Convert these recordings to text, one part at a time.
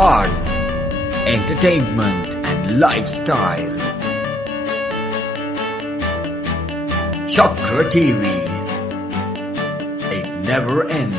arts, entertainment and lifestyle. ChaKra TV. It never ends.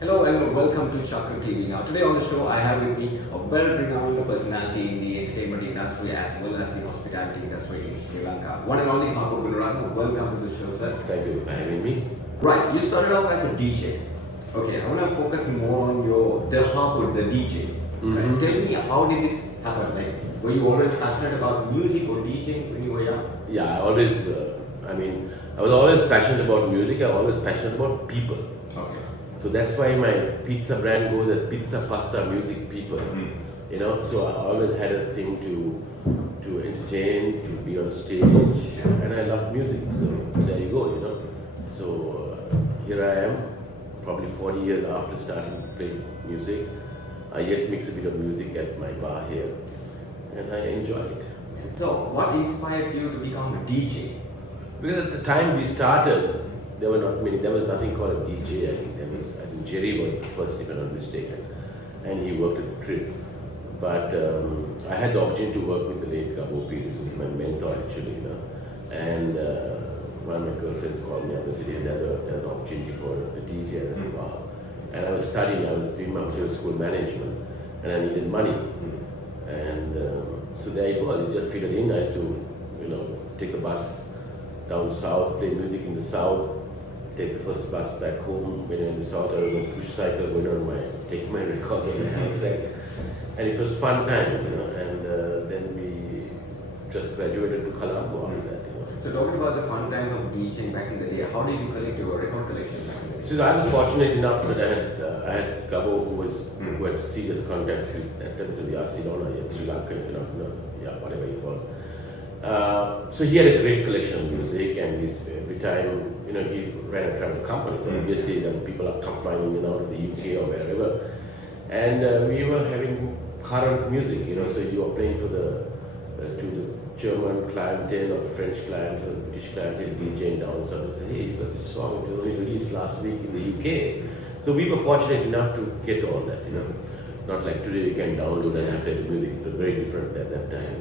Hello and welcome to ChaKra TV. Now today on the show I have with me a well-renowned personality in the entertainment industry as well as the hospitality industry in Sri Lanka. One and only Harpo On. Welcome to the show, sir. Thank you for having me. Right, you started off as a DJ. Okay, I want to focus more on the Harpo, the DJ. Right? Tell me, how did this happen? Like, were you always passionate about music or DJing when you were young? Yeah, I always, I was always passionate about music. I was always passionate about people. Okay. So that's why my pizza brand goes as pizza, pasta, music, people. You know, so I always had a thing to entertain, to be on stage, and I love music. So there you go, you know. So here I am, probably 40 years after starting to play music. I yet mix a bit of music at my bar here, and I enjoy it. So, what inspired you to become a DJ? Because at the time we started, there were not many. There was nothing called a DJ. I think Jerry was the first, if I'm not mistaken, and he worked at the Trip. But I had the opportunity to work with the late Baylfeaf, who was my mentor actually, you know. And one of my girlfriends called me up and said, "Hey, there's an opportunity for a DJ." And I said, "Wow!" And I was studying. I was doing my school management, and I needed money. And so there you go. It just fitted in. I used to, you know, take a bus down south, play music in the south, take the first bus back home. When in the south, I was on push cycle, going on taking my record on the handset. And it was fun times, you know. And then we just graduated to Colombo after that, you know. So talking about the fun times of DJing back in the day, how did you collect your record collection back in the day? So I was fortunate enough that I had Gabo who had serious contacts at to the Ceylon in Srilanka, if you know, whatever it was. So he had a great collection of music, and every time, you know, he ran a travel company, so obviously then people are flying in and out of the UK or wherever. And we were having current music, you know, so you are playing for to the German clientele or the French clientele, the British clientele, DJing down. So I said, "Hey, you got this song, it was only released last week in the UK." So we were fortunate enough to get all that, you know. Not like today you can download and have the music. It was very different at that time.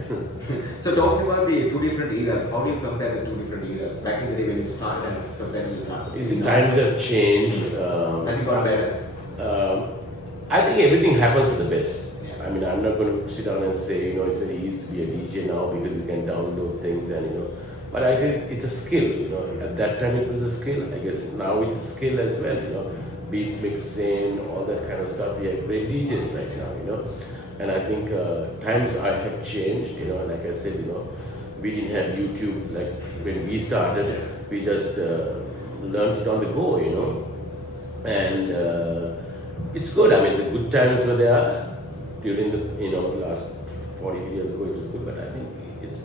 So talking about the two different eras, how do you compare the two different eras? Back in the day when you started and compared to now? Times have changed. Has it got better? I think everything happens for the best. I mean, I'm not going to sit down and say, you know, it's very easy to be a DJ now because you can download things and, you know. But I think it's a skill, you know. At that time it was a skill. I guess now it's a skill as well, you know. Beat mixing, all that kind of stuff. We have great DJs right now, you know. And I think times have changed, you know. Like I said, you know, we didn't have YouTube like when we started. We just learned it on the go, you know. And it's good. I mean, the good times were there during the, you know, last 40 years ago. It was good, but I think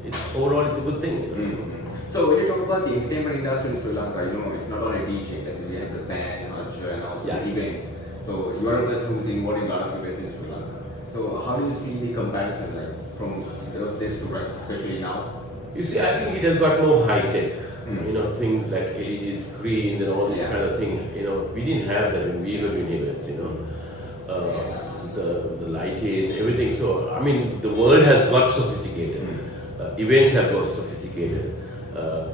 it's overall it's a good thing. You know? So when you talk about the entertainment industry in Sri Lanka, you know, it's not only DJ, like we have the band, culture, and also the events. So you are a person who's involved in a lot of events in Sri Lanka. So how do you see the comparison, like from those days to right, especially now? You see, I think it has got more high tech. You know, things like LED screens and all this kind of thing. You know, we didn't have that when we were doing events. You know, the lighting, everything. So I mean, the world has got sophisticated. Events have got sophisticated.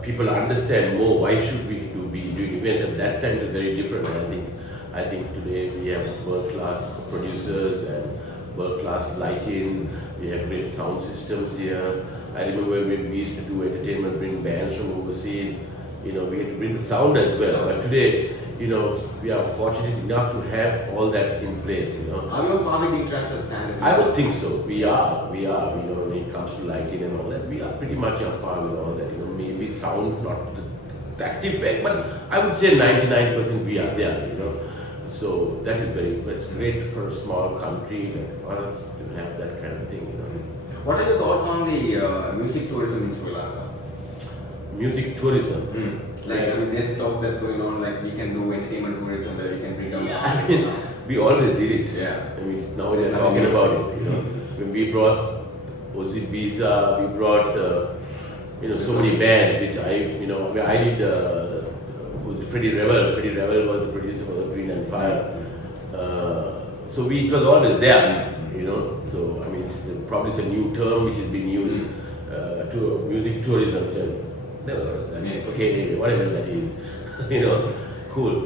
People understand more. Why should we be doing events? At that time, it was very different. I think today we have world-class producers and world-class lighting. We have great sound systems here. I remember when we used to do entertainment, bring bands from overseas. You know, we had to bring the sound as well. But today, you know, we are fortunate enough to have all that in place. You know, are you on par with the international standard? I would think so. We are. You know, when it comes to lighting and all that, we are pretty much on par with all that. You know, maybe sound not that effect, but I would say 99% we are there. You know, so that's great for a small country like us to have that kind of thing. You know. What are your thoughts on the music tourism in Sri Lanka? Music tourism. Like, I mean, there's talk that's going on, like we can do entertainment tourism where we can bring down. Yeah, I mean, we always did it. Yeah. I mean, now we're talking about it. When we brought Pizza, we brought so many bands which where I did with Freddie Revel. Freddie Revel was the producer for the Green and Fire. So it was always there. So I mean, probably it's a new term which has been used to music tourism. Never heard of that. Okay, whatever that is. Cool.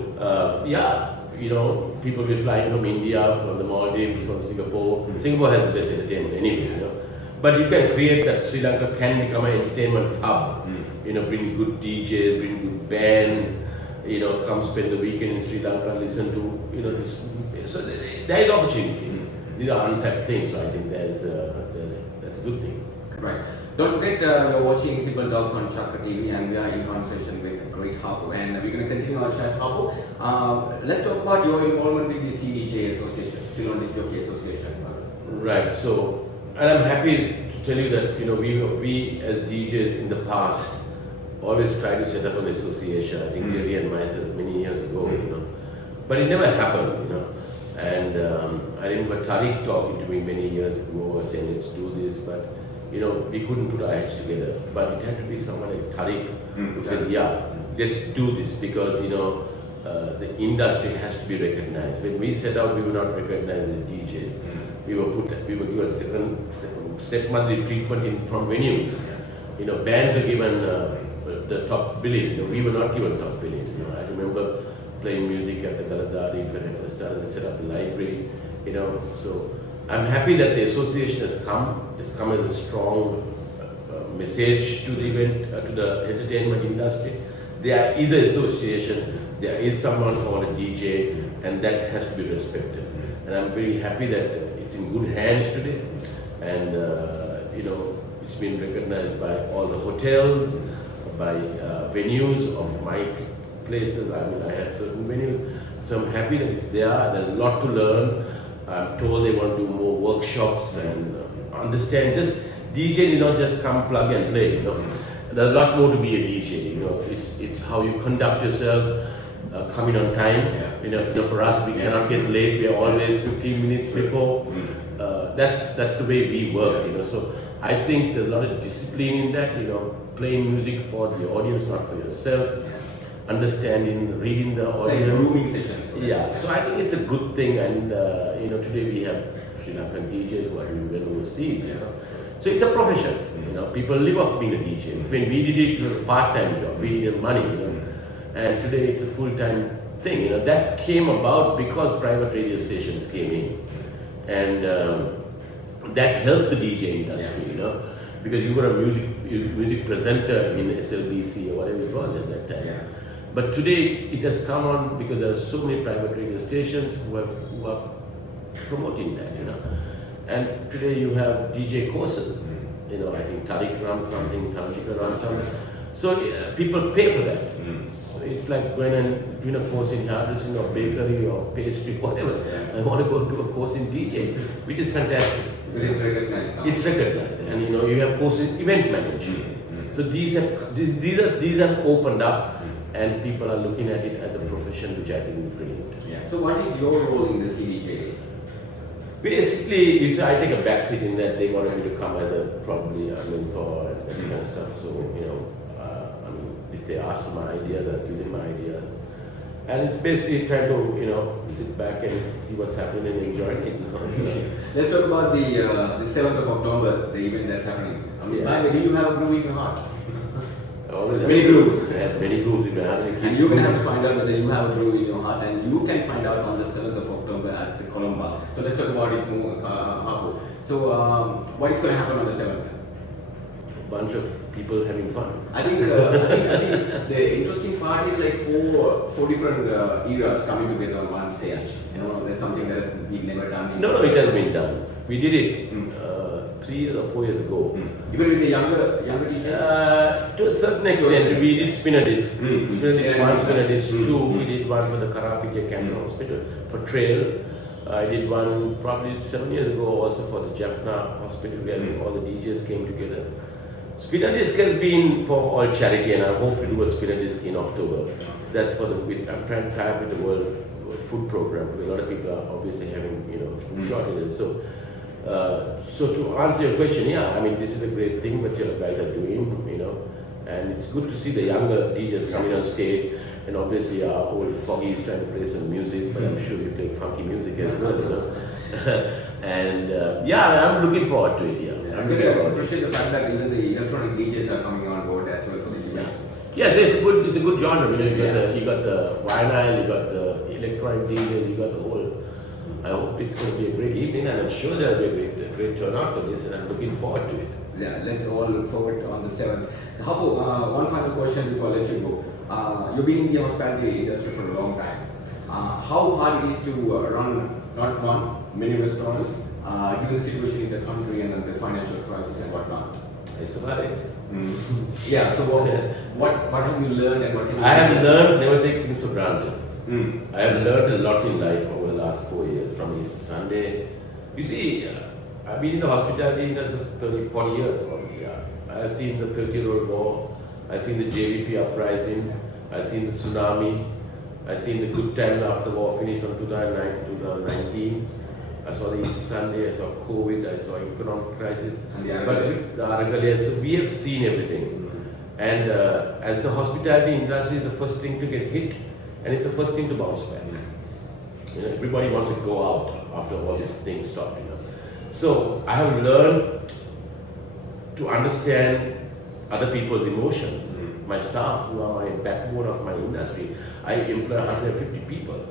People will fly in from India, from the Maldives, from Singapore. Singapore has the best entertainment anyway. But you can create that Sri Lanka can become an entertainment hub. Bring good DJs, bring good bands. Come spend the weekend in Sri Lanka, listen to this. So there is opportunity. These are untapped things. So I think that's a good thing. Right. Don't forget, we're watching Simple Dogs on ChaKra TV, and we are in conversation with the great Harpo, and we're going to continue our chat. Harpo, let's talk about your involvement with the CDJ Association, Ceylon Disc Jockey Association. Right. So, and I'm happy to tell you that we as DJs in the past always tried to set up an association. I think Jerry and myself many years ago, but it never happened, And I remember Tariq talking to me many years ago, saying let's do this, but we couldn't put our heads together. But it had to be someone like Tariq who said, yeah, let's do this because the industry has to be recognized. When we set out, we were not recognized as a DJ. We were given second step monthly treatment from venues. Bands were given the top billing. We were not given top billing. I remember playing music at the Galadari when I first started to set up the library. So I'm happy that the association has come. It's come as a strong message to the event, to the entertainment industry. There is an association. There is someone called a DJ, and that has to be respected. And I'm very happy that it's in good hands today, and it's been recognized by all the hotels, by venues of my places. I mean, I have certain venues, so I'm happy that it's there. There's a lot to learn. I'm told they want to do more workshops and understand. Just DJ did not just come plug and play. There's a lot more to be a DJ. It's how you conduct yourself. Coming on time. For us, we cannot get late. We are always 15 minutes before. That's the way we work. So I think there's a lot of discipline in that. Playing music for the audience, not for yourself. Understanding, reading the audience. Like grooming sessions. Yeah. So I think it's a good thing, and today we have Sri Lankan DJs who are doing well overseas. So it's a profession. People live off being a DJ. When we did it, it was a part-time job. We needed money. And today it's a full-time thing. That came about because private radio stations came in, and that helped the DJ industry. Because you were a music presenter in SLBC or whatever it was at that time. Yeah. But today it has come on because there are so many private radio stations who are promoting that. And today you have DJ courses. I think Tariq runs something, Tanjika runs something. So people pay for that. So it's like going and doing a course in hairdressing or bakery or pastry, whatever. I want to go do a course in DJ, which is fantastic. Because it's recognized now. It's recognized, and you have courses in event management. So these are opened up, and people are looking at it as a profession, which I think is brilliant. Yeah. So what is your role in the CDJ? Basically, I take a backseat in that they wanted me to come as probably a mentor and that kind of stuff. So if they ask for my ideas, I'll give them my ideas. And it's basically trying to, sit back and see what's happening and enjoying it. Let's talk about the 7th of October, the event that's happening. By the way, do you have a groove in your heart? Many grooves. Yeah, many grooves in my heart. And you're going to have to find out whether you have a groove in your heart, and you can find out on the 7th of October at the Colombo. So let's talk about it more, Harpo. So what is going to happen on the 7th? A bunch of people having fun. I think the interesting part is like four different eras coming together on one stage. There's something that has been never done. No, it has been done. We did it 3 years or 4 years ago. Even with the younger DJs? To a certain extent, we did spinner disc. Spinner disc 1, spinner disc 2. We did one for the Karapija Cancer Hospital for Trail. I did one probably 7 years ago also for the Jaffna Hospital where all the DJs came together. Spinner disc has been for all charity, and I hope to do a spinner disc in October. That's for I'm trying to tie up with the food program, because a lot of people are obviously having, food shortages. So to answer your question, yeah, I mean, this is a great thing what you guys are doing, and it's good to see the younger DJs coming on stage. And obviously our old Foggy is trying to play some music, but I'm sure you play funky music as well, And yeah, I'm looking forward to it. Yeah, I'm really appreciate the fact that even the electronic DJs are coming on board as well for this event. Yes, it's good. It's a good genre. You got the vinyl, you got the electronic DJs, you got the whole. I hope it's going to be a great evening, and I'm sure there'll be a great turnout for this, and I'm looking forward to it. Yeah, let's all look forward on the 7th. Harpo, one final question before I let you go. You've been in the hospitality industry for a long time. How hard it is to run not one, many restaurants, given the situation in the country and the financial crisis and whatnot? It's about it. Yeah, so what have you learned and what have you I have learned never take things for granted. I have learned a lot in life over the last 4 years, from Easter Sunday. You see, I've been in the hospitality industry for 30, 40 years probably. Yeah. I've seen the 30-year-old war, I've seen the JVP uprising, I've seen the tsunami, I've seen the good times after the war finished from 2009 to 2019. I saw the Easter Sunday, I saw COVID, I saw economic crisis. And the Aragali. So we have seen everything. And as the hospitality industry is the first thing to get hit, and it's the first thing to bounce back. Everybody wants to go out after all these things stop. So I have learned to understand other people's emotions. My staff, who are my backbone of my industry, I employ 150 people,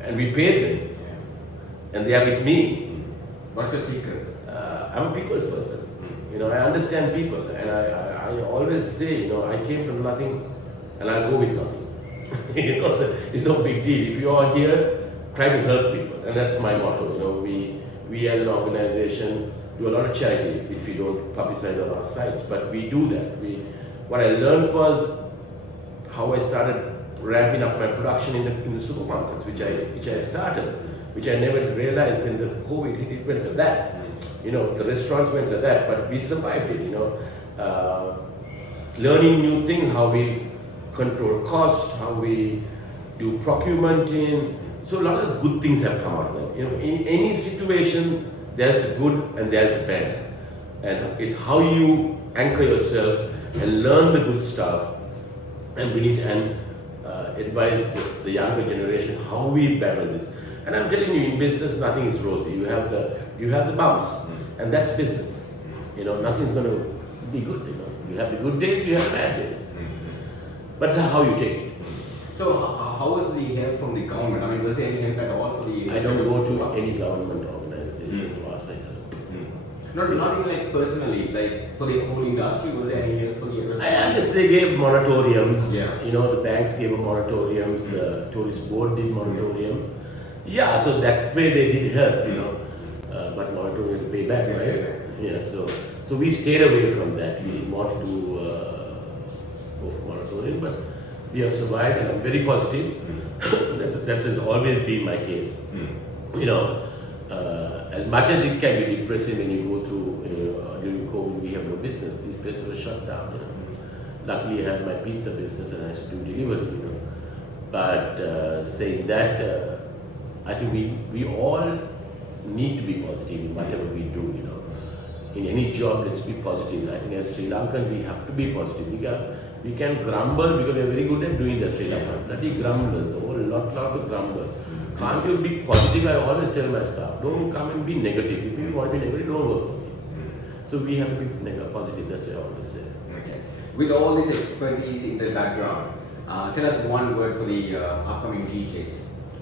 and we pay them, and they are with me. What's your secret? I'm a people's person. I understand people, and I always say, I came from nothing, and I go with nothing. It's no big deal. If you are here, try to help people, and that's my motto. We as an organization do a lot of charity, which we don't publicize on our sites, but we do that. What I learned was how I started ramping up my production in the supermarkets, which I started, which I never realized when the COVID hit. It went to that. The restaurants went to that, but we survived it. Learning new things, how we control cost, how we do procurement so a lot of good things have come out of that. In any situation, there's the good and there's the bad, and it's how you anchor yourself and learn the good stuff and bring it and advise the younger generation how we battle this. And I'm telling you, in business, nothing is rosy. You have the bumps, and that's business. Nothing's going to be good. You have the good days, you have the bad days. But that's how you take it. So how was the help from the government? I mean, was there any help at all for the? I don't go to any government organization to ask that help. Not even like personally, like for the whole industry, was there any help for the industry? I understand they gave moratoriums. Yeah. The banks gave moratoriums, the tourist board did moratorium. Yeah, so that way they did help, but moratorium to pay back, right? Yeah, so we stayed away from that. We didn't want to go for moratorium, but we have survived, and I'm very positive. That has always been my case. As much as it can be depressing when you go through, during COVID, we have no business. These places were shut down. Luckily, I had my pizza business and I used to do delivery. But saying that, I think we all need to be positive in whatever we do. In any job, let's be positive. I think as Sri Lankans, we have to be positive. We can grumble because we are very good at doing that. Sri Lanka. Bloody grumblers, the whole lot of grumble. Can't you be positive? I always tell my staff, don't come and be negative. If you want to be negative, don't work for me. So we have to be positive, that's what I always say. Okay. With all this expertise in the background, tell us one word for the upcoming DJs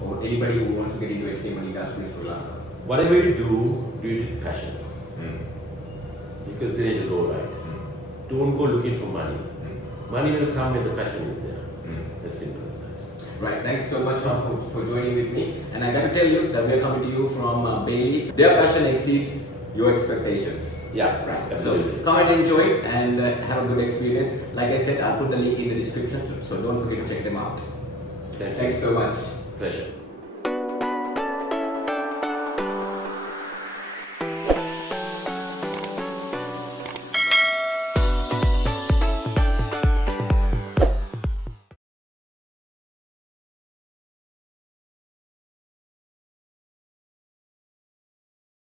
or anybody who wants to get into entertainment industry in Sri Lanka. Whatever you do it with passion. Because there is a goal, right? Don't go looking for money. Money will come when the passion is there. As simple as that. Right, thanks so much for joining with me. And I got to tell you that we are coming to you from Bayleaf. Their passion exceeds your expectations. Yeah, right. Absolutely. So come and enjoy it and have a good experience. Like I said, I'll put the link in the description, so don't forget to check them out. Thank you. Thanks so much. Pleasure.